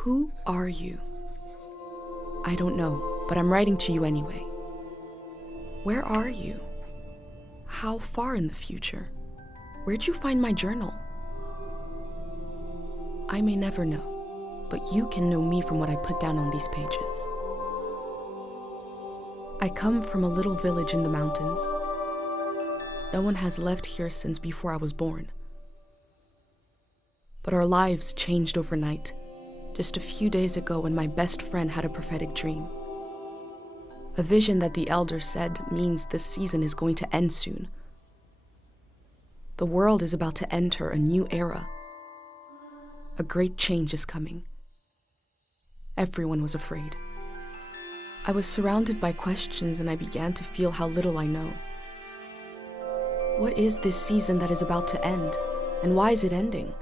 Who are you? I don't know, but I'm writing to you anyway. Where are you? How far in the future? Where'd you find my journal? I may never know, but you can know me from what I put down on these pages. I come from a little village in the mountains. No one has left here since before I was born. But our lives changed overnight, just a few days ago when my best friend had a prophetic dream. A vision that the elder said means this season is going to end soon. The world is about to enter a new era. A great change is coming. Everyone was afraid. I was surrounded by questions and I began to feel how little I know. What is this season that is about to end, and why is it ending?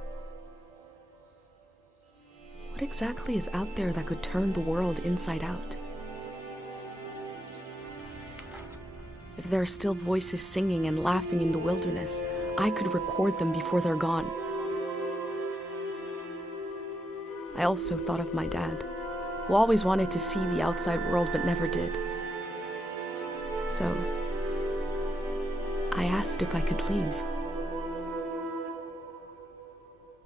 What exactly is out there that could turn the world inside out? If there are still voices singing and laughing in the wilderness, I could record them before they're gone. I also thought of my dad, who always wanted to see the outside world but never did. So, I asked if I could leave.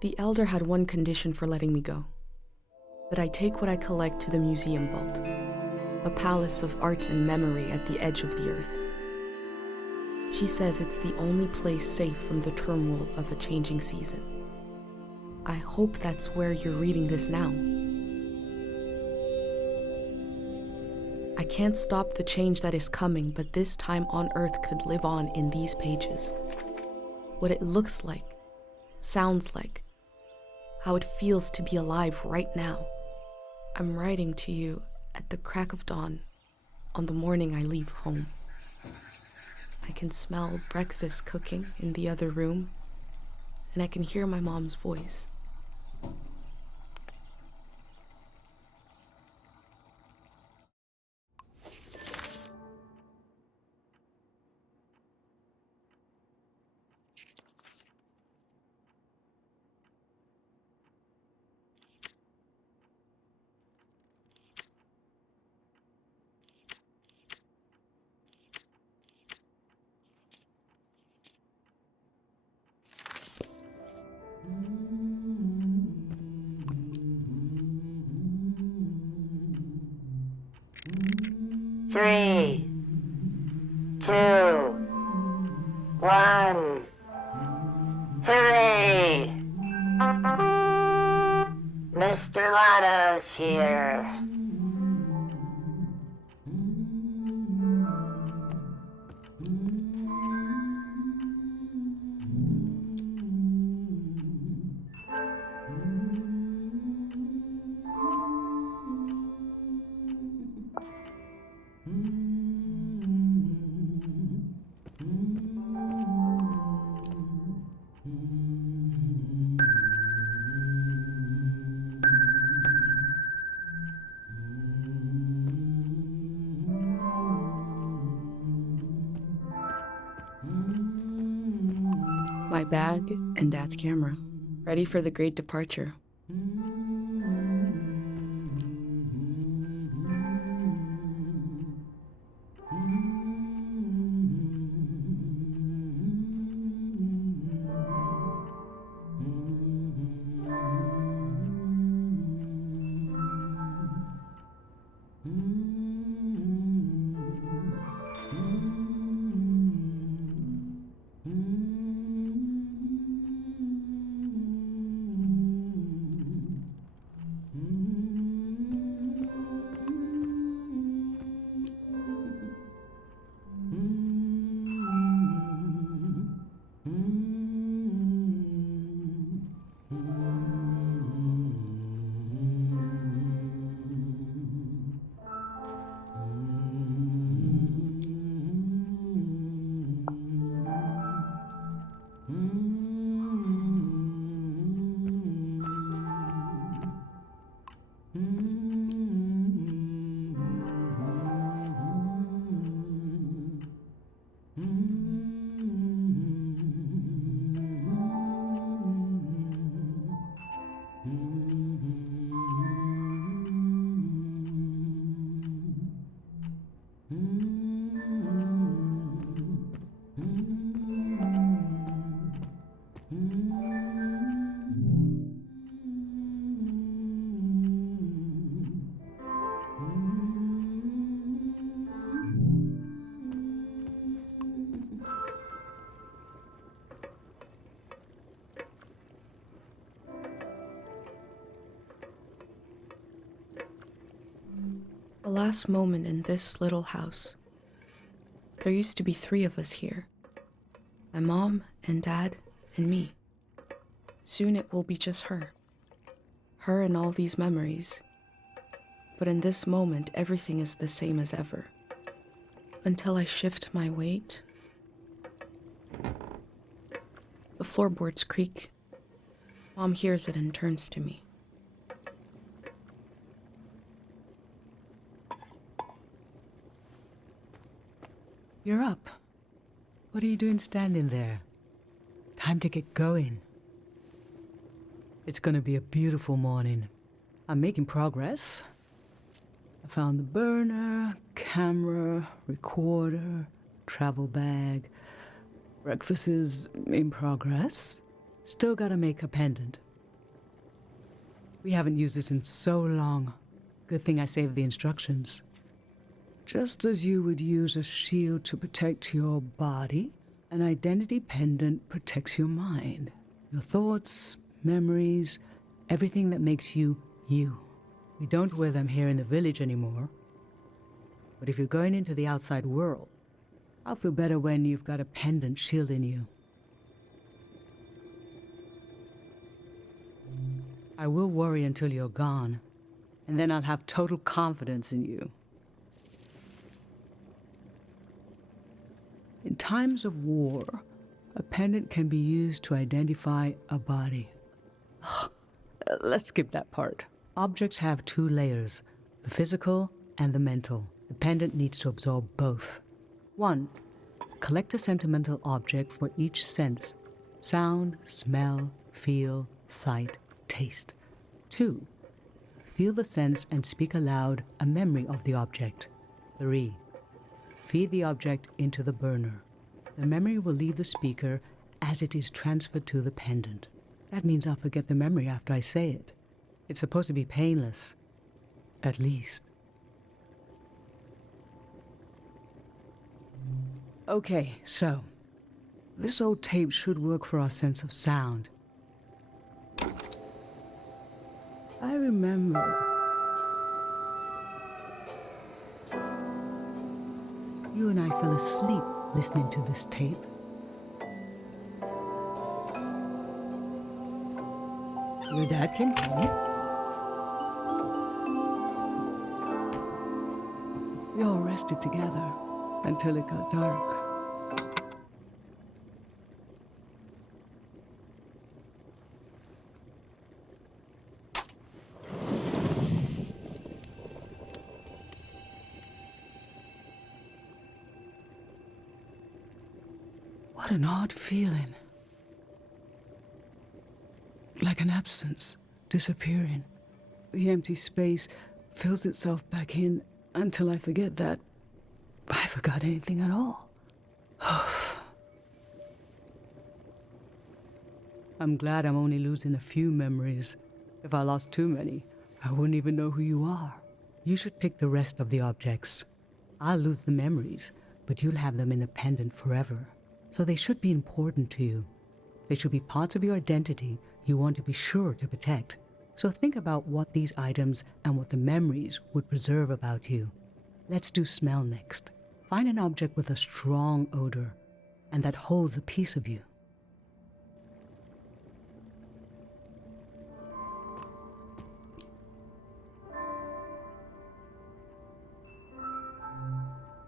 The elder had one condition for letting me go: that I take what I collect to the museum vault, a palace of art and memory at the edge of the earth. She says it's the only place safe from the turmoil of a changing season. I hope that's where you're reading this now. I can't stop the change that is coming, but this time on Earth could live on in these pages. What it looks like, sounds like, how it feels to be alive right now. I'm writing to you at the crack of dawn on the morning I leave home. I can smell breakfast cooking in the other room, and I can hear my mom's voice. Three, two, one. Hooray! Mr. Lotto's here. My bag and Dad's camera, ready for the great departure. last moment in this little house. There used to be 3 of us here. My mom and dad and me. Soon it will be just her. Her and all these memories. But in this moment, everything is the same as ever. Until I shift my weight. The floorboards creak. Mom hears it and turns to me. You're up. What are you doing standing there? Time to get going. It's gonna be a beautiful morning. I'm making progress. I found the burner, camera, recorder, travel bag. Breakfast is in progress. Still gotta make a pendant. We haven't used this in so long. Good thing I saved the instructions. Just as you would use a shield to protect your body, an identity pendant protects your mind. Your thoughts, memories, everything that makes you, you. We don't wear them here in the village anymore. But if you're going into the outside world, I'll feel better when you've got a pendant shielding you. I will worry until you're gone, and then I'll have total confidence in you. In times of war, a pendant can be used to identify a body. Let's skip that part. Objects have 2 layers, the physical and the mental. The pendant needs to absorb both. 1. Collect a sentimental object for each sense: sound, smell, feel, sight, taste. 2. Feel the sense and speak aloud a memory of the object. 3. Feed the object into the burner. The memory will leave the speaker as it is transferred to the pendant. That means I'll forget the memory after I say it. It's supposed to be painless. At least. Okay, so this old tape should work for our sense of sound. I remember you and I fell asleep listening to this tape. Your dad came home. We all rested together until it got dark. What an odd feeling. Like an absence, disappearing. The empty space fills itself back in until I forget that I forgot anything at all. I'm glad I'm only losing a few memories. If I lost too many, I wouldn't even know who you are. You should pick the rest of the objects. I'll lose the memories, but you'll have them in the pendant forever. So they should be important to you. They should be parts of your identity you want to be sure to protect. So think about what these items and what the memories would preserve about you. Let's do smell next. Find an object with a strong odor and that holds a piece of you.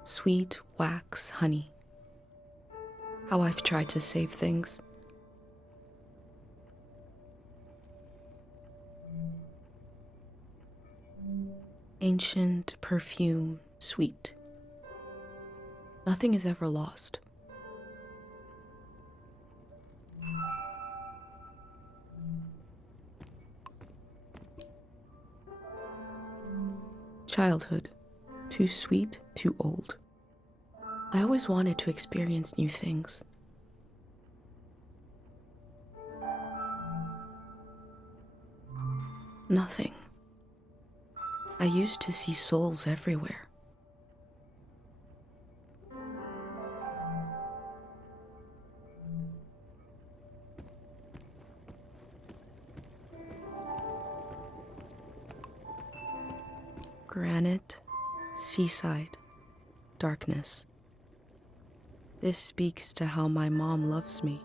Sweet wax honey. How I've tried to save things. Ancient perfume, sweet. Nothing is ever lost. Childhood, too sweet, too old. I always wanted to experience new things. Nothing. I used to see souls everywhere. Granite, Seaside, darkness. This speaks to how my mom loves me.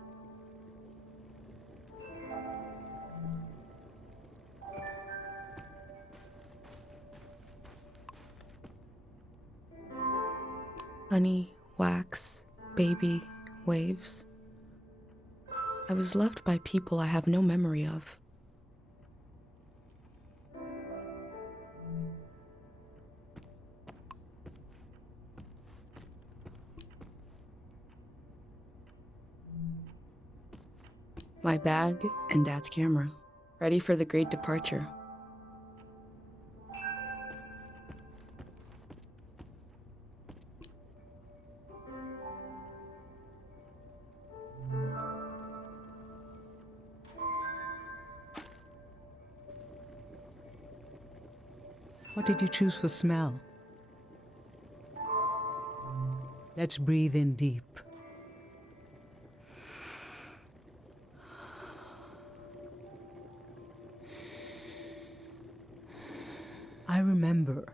Honey, wax, baby, waves. I was loved by people I have no memory of. My bag and Dad's camera, ready for the great departure. What did you choose for smell? Let's breathe in deep. I remember.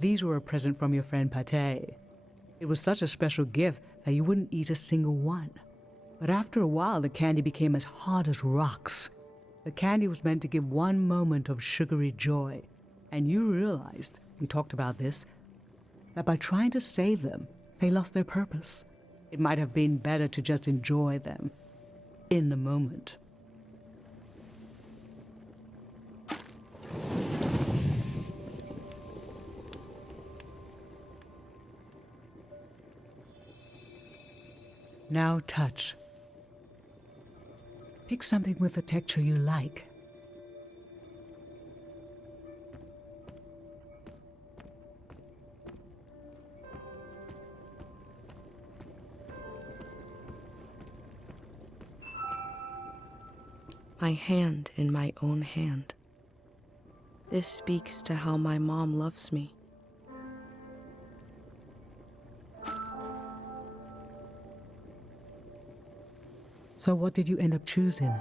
These were a present from your friend Pate. It was such a special gift that you wouldn't eat a single one. But after a while, the candy became as hard as rocks. The candy was meant to give one moment of sugary joy. And you realized, we talked about this, that by trying to save them, they lost their purpose. It might have been better to just enjoy them in the moment. Now touch. Pick something with a texture you like. My hand in my own hand. This speaks to how my mom loves me. So what did you end up choosing?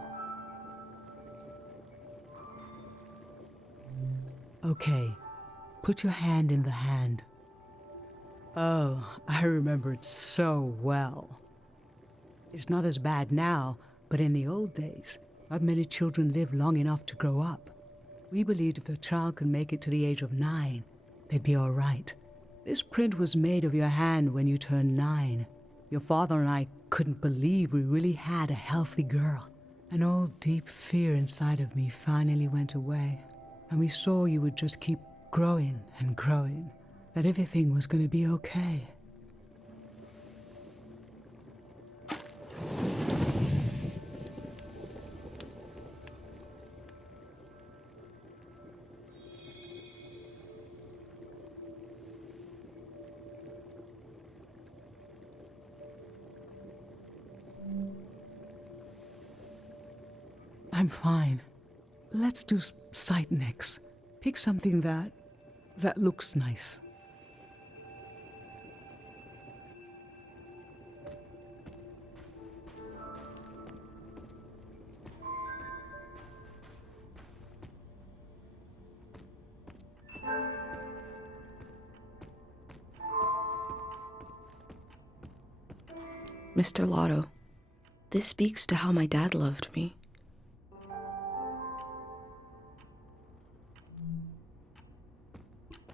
Okay, put your hand in the hand. Oh, I remember it so well. It's not as bad now, but in the old days, not many children lived long enough to grow up. We believed if a child could make it to the age of 9, they'd be all right. This print was made of your hand when you turned 9. Your father and I couldn't believe we really had a healthy girl. An old deep fear inside of me finally went away, and we saw you would just keep growing and growing, that everything was going to be okay. I'm fine. Let's do sightings. Pick something that looks nice. Mr. Lotto, this speaks to how my dad loved me.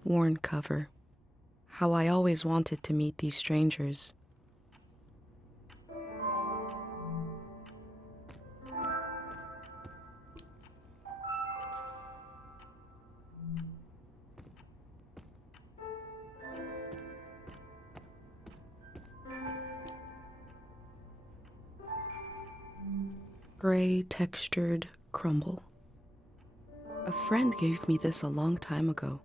Worn cover. How I always wanted to meet these strangers. Gray textured crumble. A friend gave me this a long time ago.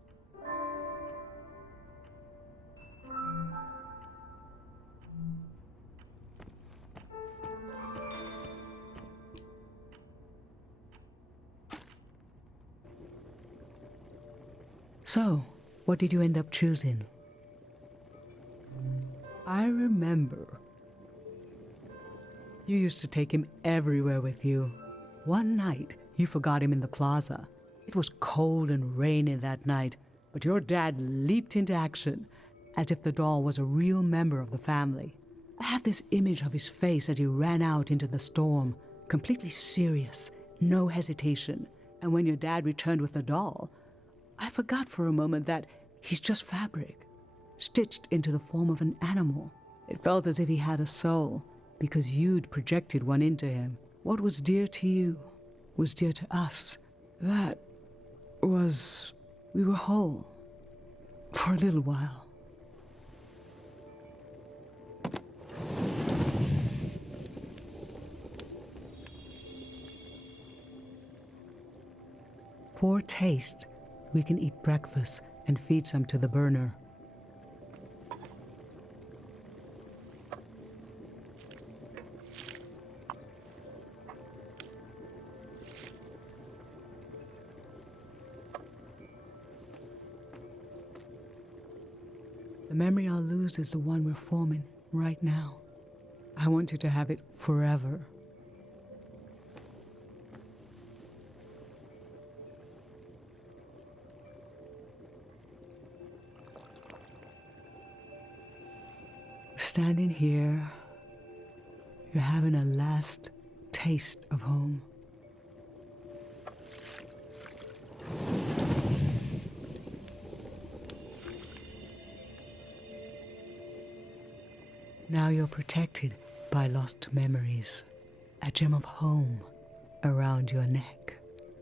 So, what did you end up choosing? I remember. You used to take him everywhere with you. One night, you forgot him in the plaza. It was cold and rainy that night, But your dad leaped into action as if the doll was a real member of the family. I have this image of his face as he ran out into the storm, completely serious, no hesitation. And when your dad returned with the doll, I forgot for a moment that he's just fabric, stitched into the form of an animal. It felt as if he had a soul, because you'd projected one into him. What was dear to you was dear to us. That was... we were whole. For a little while. For taste, we can eat breakfast and feed some to the burner. The memory I'll lose is the one we're forming right now. I want you to have it forever. Standing here, you're having a last taste of home. Now you're protected by lost memories, a gem of home around your neck.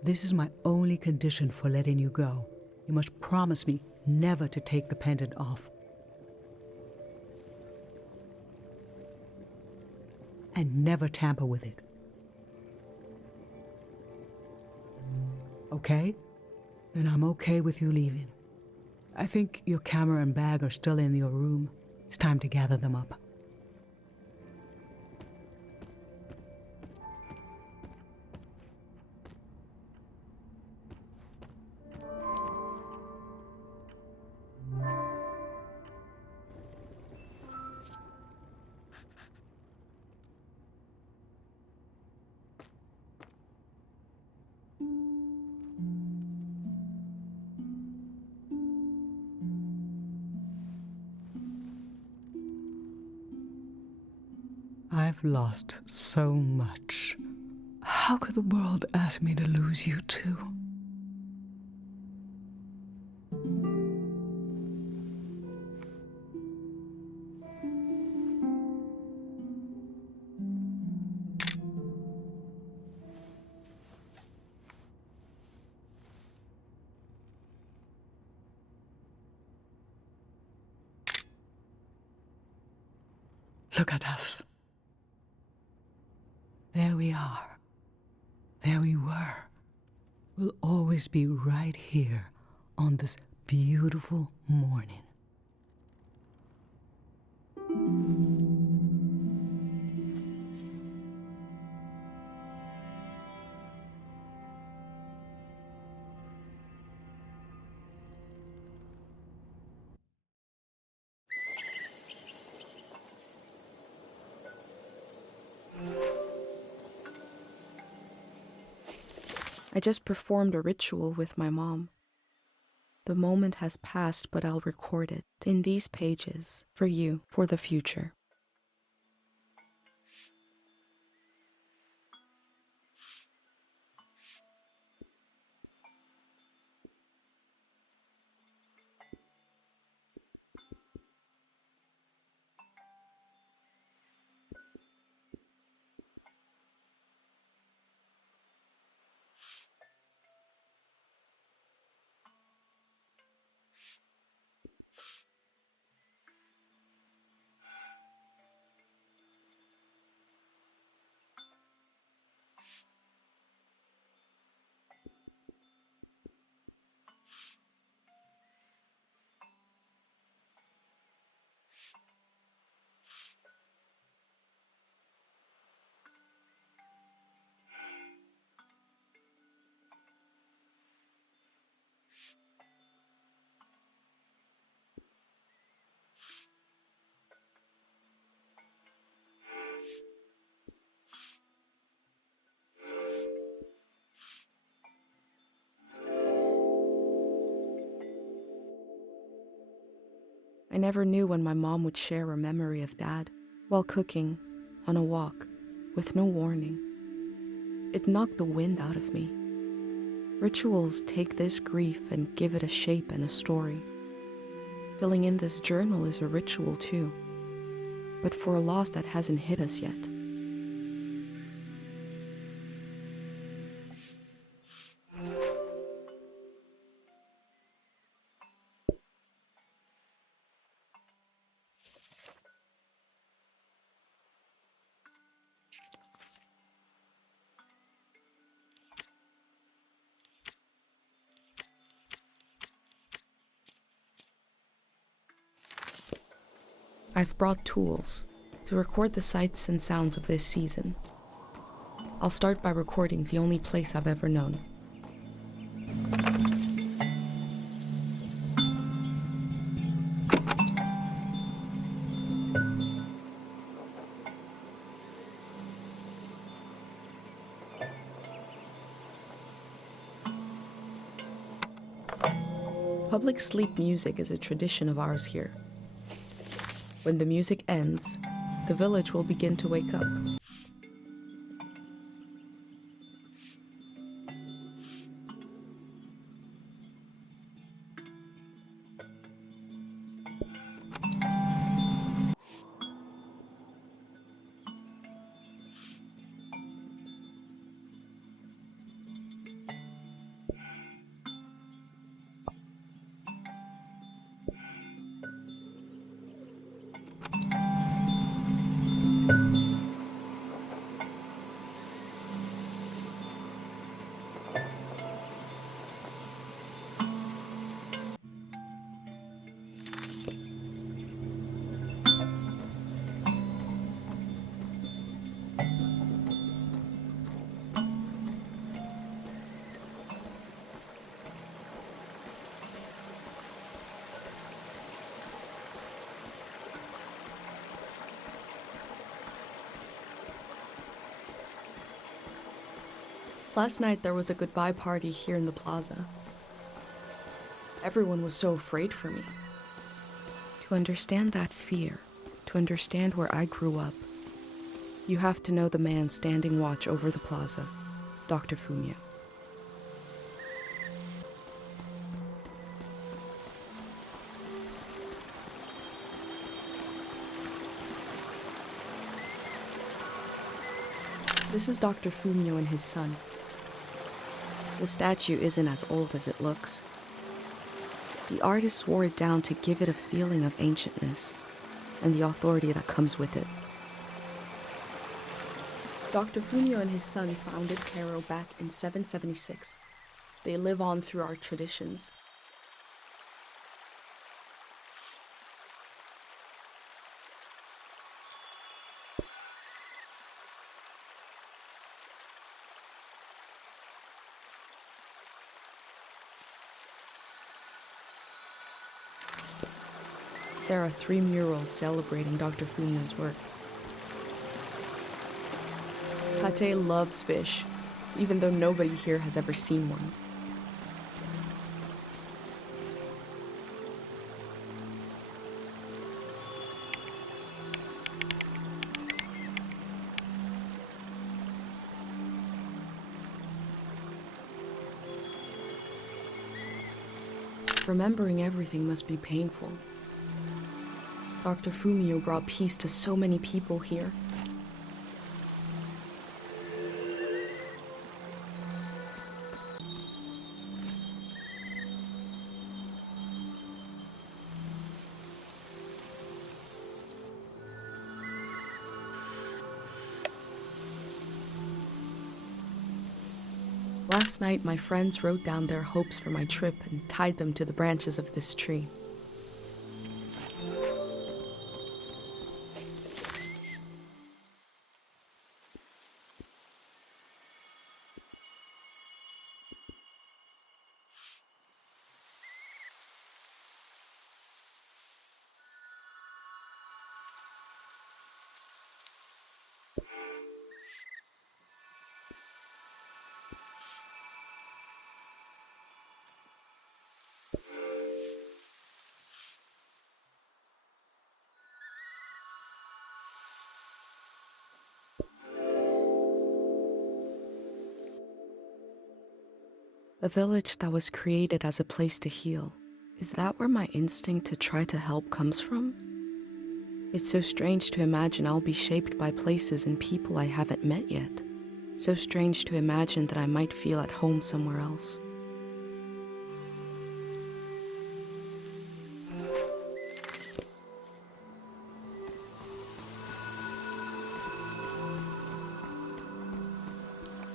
This is my only condition for letting you go. You must promise me never to take the pendant off. And never tamper with it. Okay? Then I'm okay with you leaving. I think your camera and bag are still in your room. It's time to gather them up. I've lost so much. How could the world ask me to lose you too? Look at us. There we are. There we were. We'll always be right here on this beautiful morning. I just performed a ritual with my mom. The moment has passed, but I'll record it in these pages for you, for the future. never knew when my mom would share a memory of Dad, while cooking, on a walk, with no warning. It knocked the wind out of me. Rituals take this grief and give it a shape and a story. Filling in this journal is a ritual too, but for a loss that hasn't hit us yet. I've brought tools to record the sights and sounds of this season. I'll start by recording the only place I've ever known. Public sleep music is a tradition of ours here. When the music ends, the village will begin to wake up. Last night there was a goodbye party here in the plaza. Everyone was so afraid for me. To understand that fear, to understand where I grew up, you have to know the man standing watch over the plaza, Dr. Fumio. This is Dr. Fumio and his son. The statue isn't as old as it looks. The artist wore it down to give it a feeling of ancientness and the authority that comes with it. Dr. Fumio and his son founded Cairo back in 776. They live on through our traditions. There are 3 murals celebrating Dr. Fumio's work. Kate loves fish, even though nobody here has ever seen one. Remembering everything must be painful. Dr. Fumio brought peace to so many people here. Last night, my friends wrote down their hopes for my trip and tied them to the branches of this tree. A village that was created as a place to heal. Is that where my instinct to try to help comes from? It's so strange to imagine I'll be shaped by places and people I haven't met yet. So strange to imagine that I might feel at home somewhere else.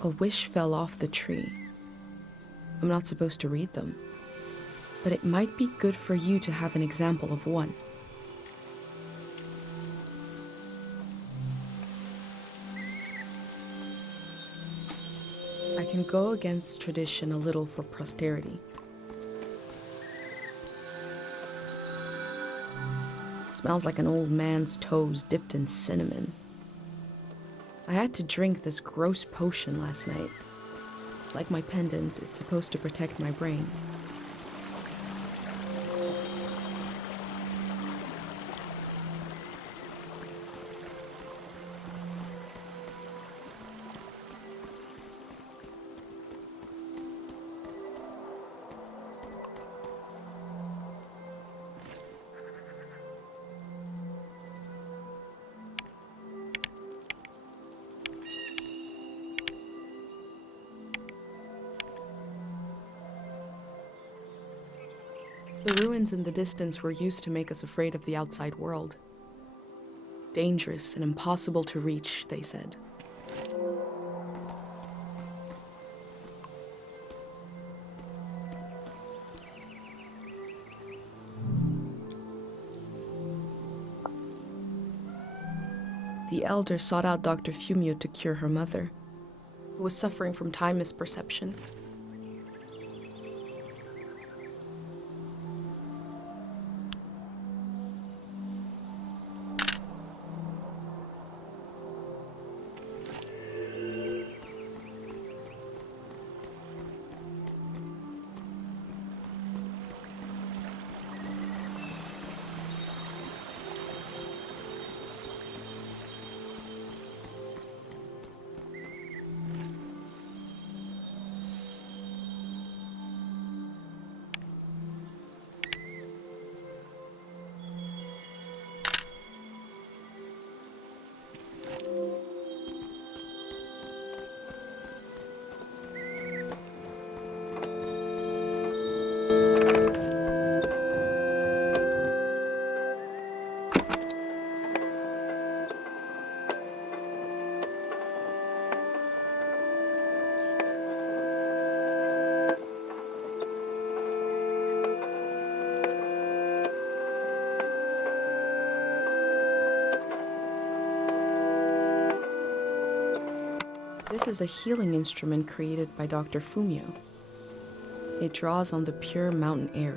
A wish fell off the tree. I'm not supposed to read them, but it might be good for you to have an example of one. I can go against tradition a little for posterity. Smells like an old man's toes dipped in cinnamon. I had to drink this gross potion last night. Like my pendant, it's supposed to protect my brain. The ruins in the distance were used to make us afraid of the outside world. Dangerous and impossible to reach, they said. The elder sought out Dr. Fumio to cure her mother, who was suffering from time misperception. This is a healing instrument created by Dr. Fumio. It draws on the pure mountain air.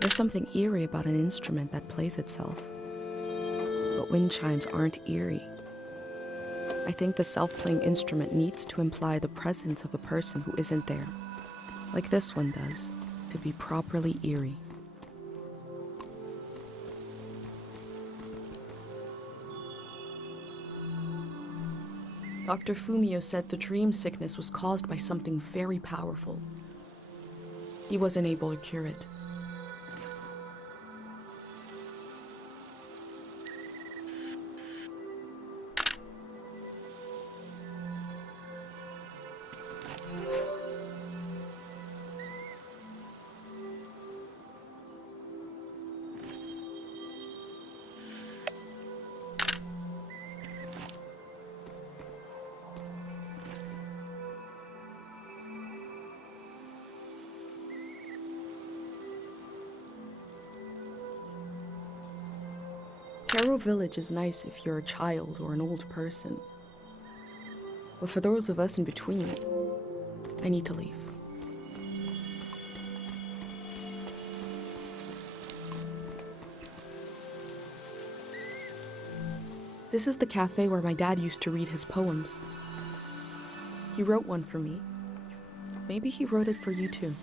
There's something eerie about an instrument that plays itself. But wind chimes aren't eerie. I think the self-playing instrument needs to imply the presence of a person who isn't there, like this one does, to be properly eerie. Dr. Fumio said the dream sickness was caused by something very powerful. He wasn't able to cure it. Caro Village is nice if you're a child or an old person. But for those of us in between, I need to leave. This is the cafe where my dad used to read his poems. He wrote one for me. Maybe he wrote it for you too.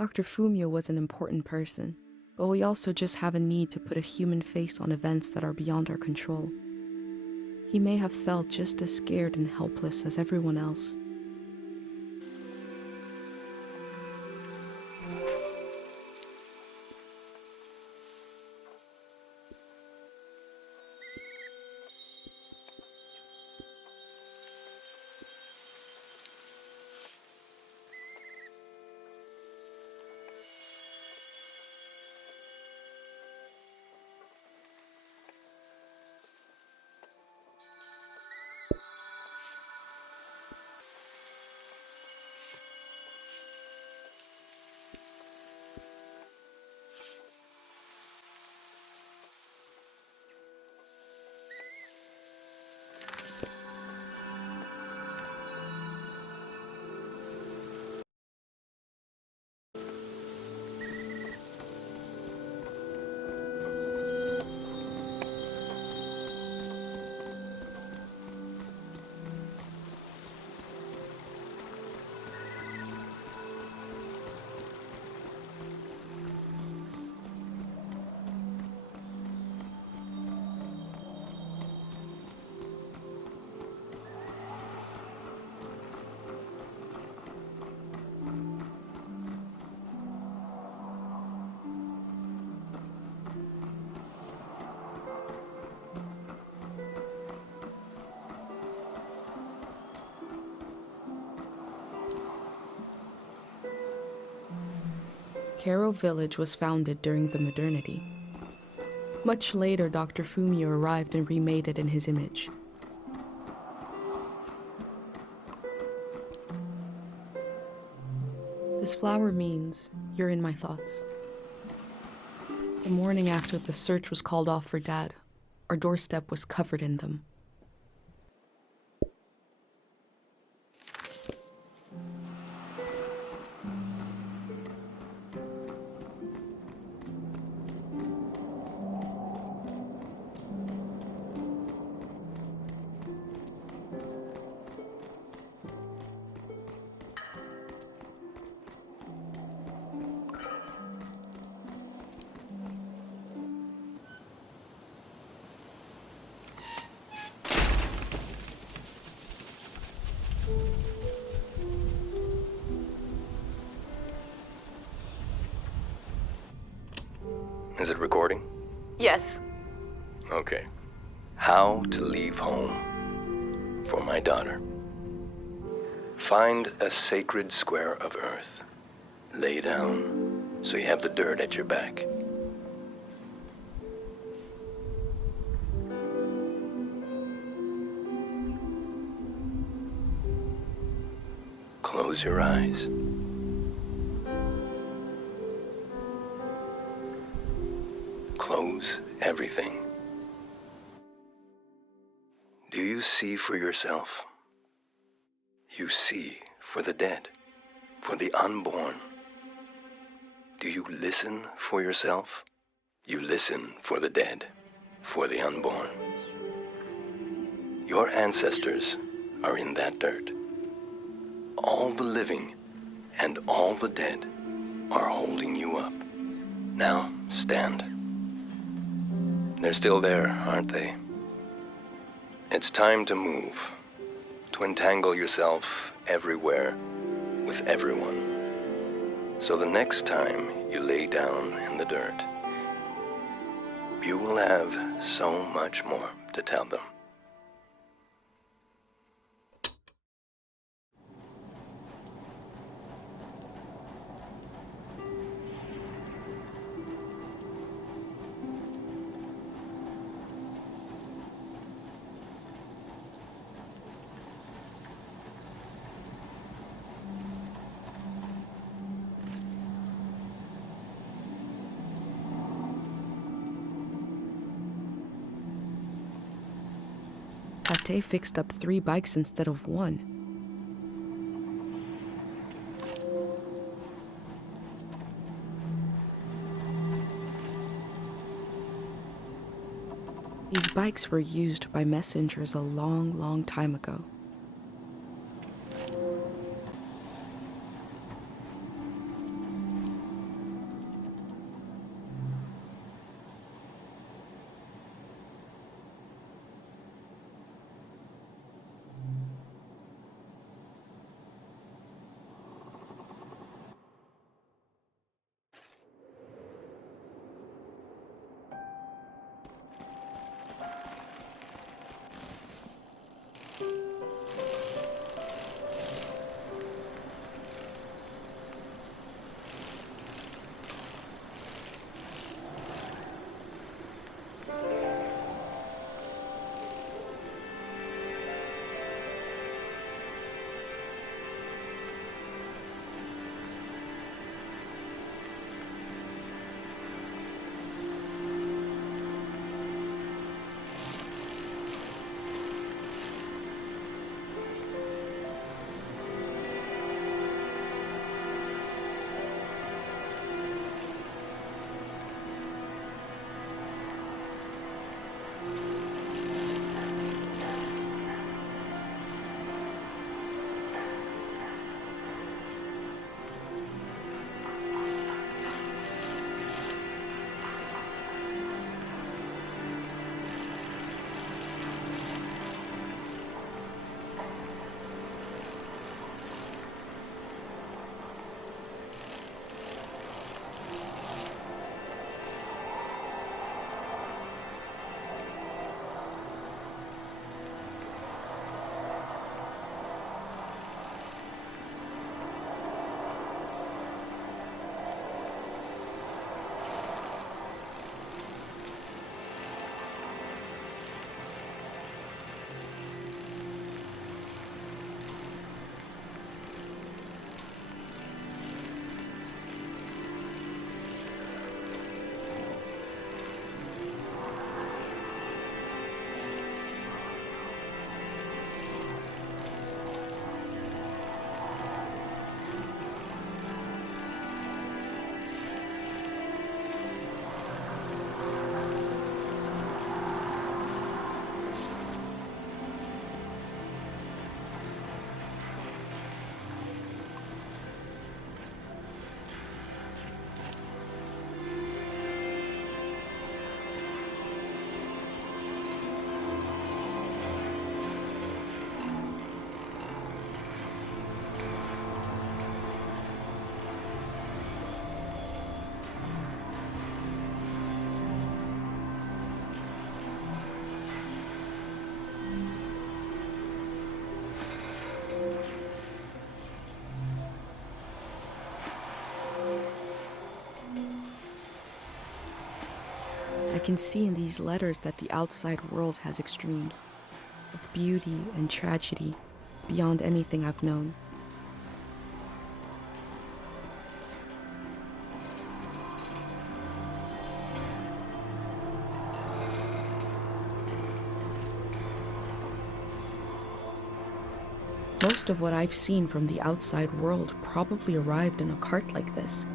Dr. Fumio was an important person, but we also just have a need to put a human face on events that are beyond our control. He may have felt just as scared and helpless as everyone else. Karo Village was founded during the modernity. Much later, Dr. Fumio arrived and remade it in his image. This flower means you're in my thoughts. The morning after the search was called off for Dad, our doorstep was covered in them. Is it recording? Yes. Okay. How to leave home for my daughter. Find a sacred square of earth. Lay down so you have the dirt at your back. Close your eyes. Close everything. Do you see for yourself? You see for the dead, for the unborn. Do you listen for yourself? You listen for the dead, for the unborn. Your ancestors are in that dirt. All the living and all the dead are holding you up. Now, stand. They're still there, aren't they? It's time to move, to entangle yourself everywhere with everyone. So the next time you lay down in the dirt, you will have so much more to tell them. Tate fixed up 3 bikes instead of 1. These bikes were used by messengers a long, long time ago. can see in these letters that the outside world has extremes of beauty and tragedy beyond anything I've known. Most of what I've seen from the outside world probably arrived in a cart like this.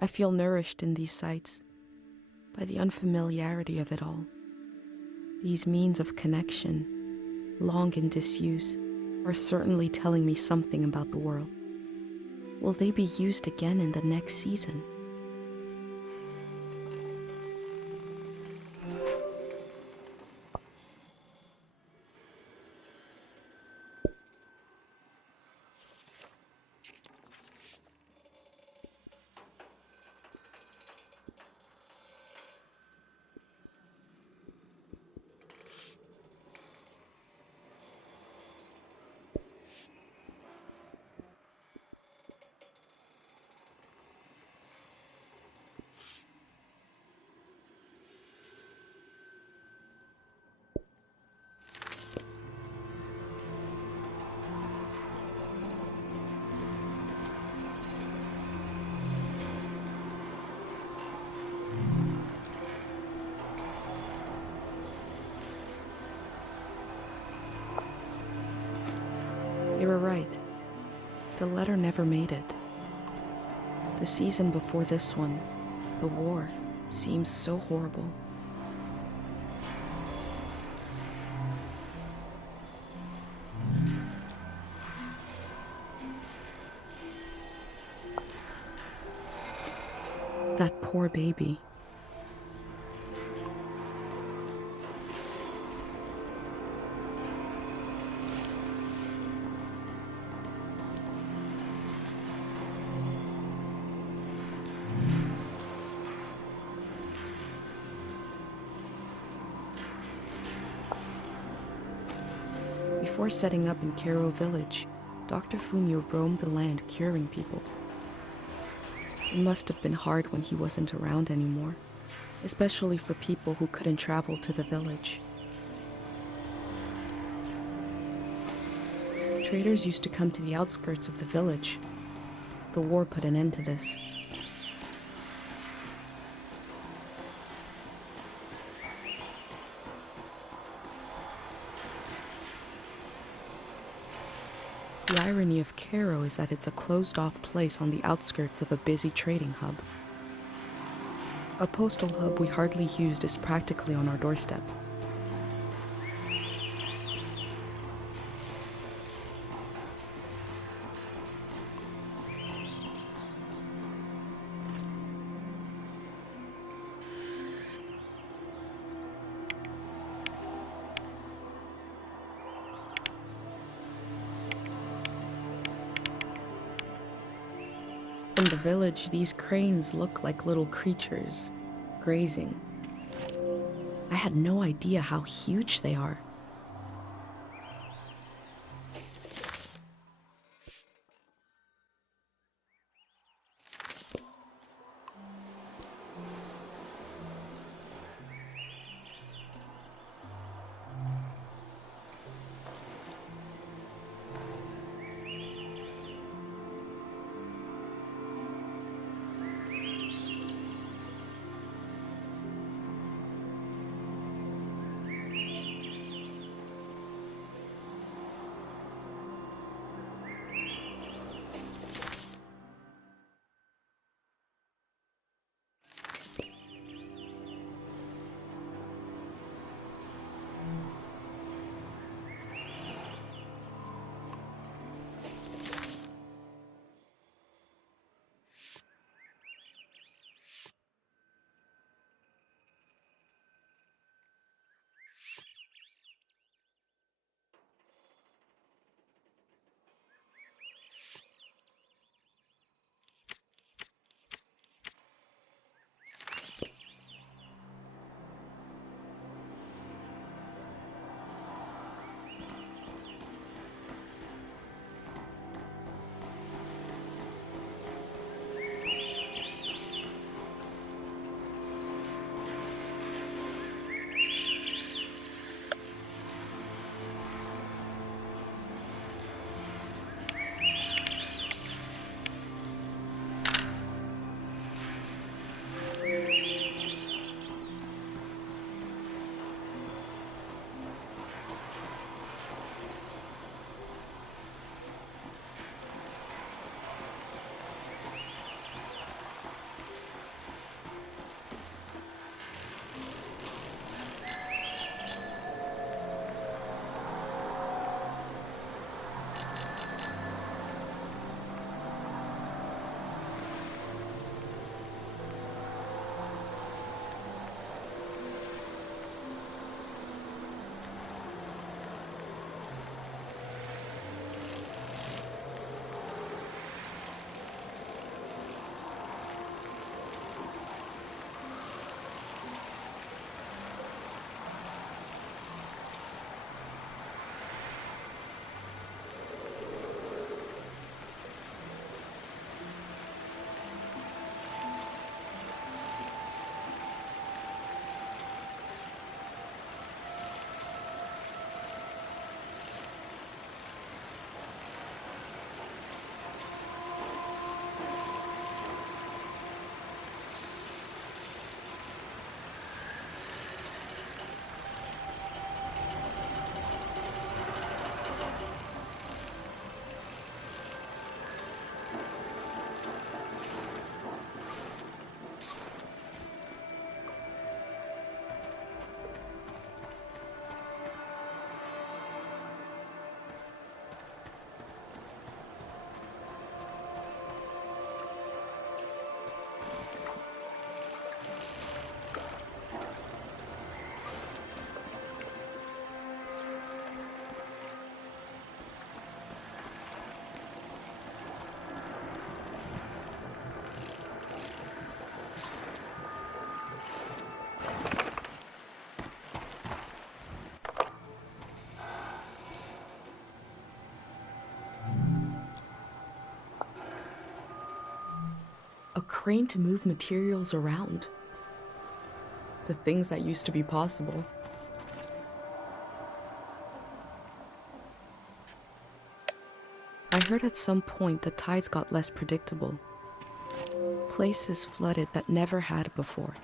I feel nourished in these sights by the unfamiliarity of it all. These means of connection, long in disuse, are certainly telling me something about the world. Will they be used again in the next season? They were right. The letter never made it. The season before this one, the war, seems so horrible. That poor baby. Before setting up in Cairo village, Dr. Funyo roamed the land curing people. It must have been hard when he wasn't around anymore, especially for people who couldn't travel to the village. Traders used to come to the outskirts of the village. The war put an end to this. The irony of Cairo is that it's a closed-off place on the outskirts of a busy trading hub. A postal hub we hardly used is practically on our doorstep. The the village, these cranes look like little creatures, grazing. I had no idea how huge they are. A crane to move materials around. The things that used to be possible. I heard at some point the tides got less predictable. Places flooded that never had before.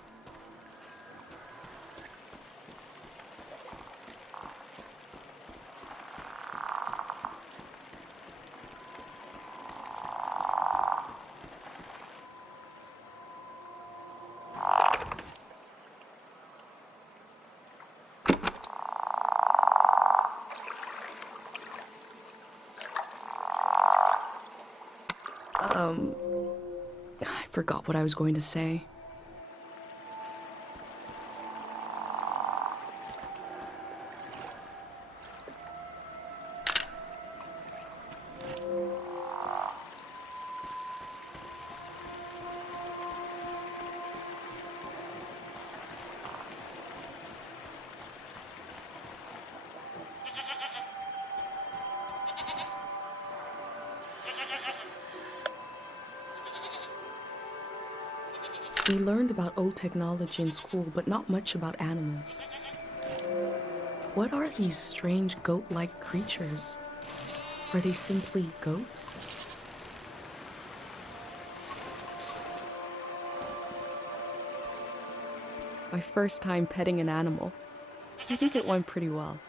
I forgot what I was going to say. We learned about old technology in school, but not much about animals. What are these strange goat-like creatures? Are they simply goats? My first time petting an animal. I think it went pretty well.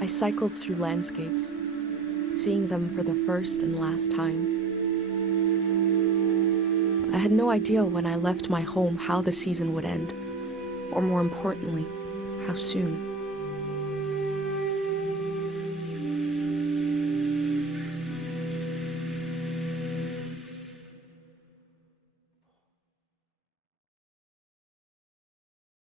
I cycled through landscapes, seeing them for the first and last time. I had no idea when I left my home how the season would end, or more importantly, how soon.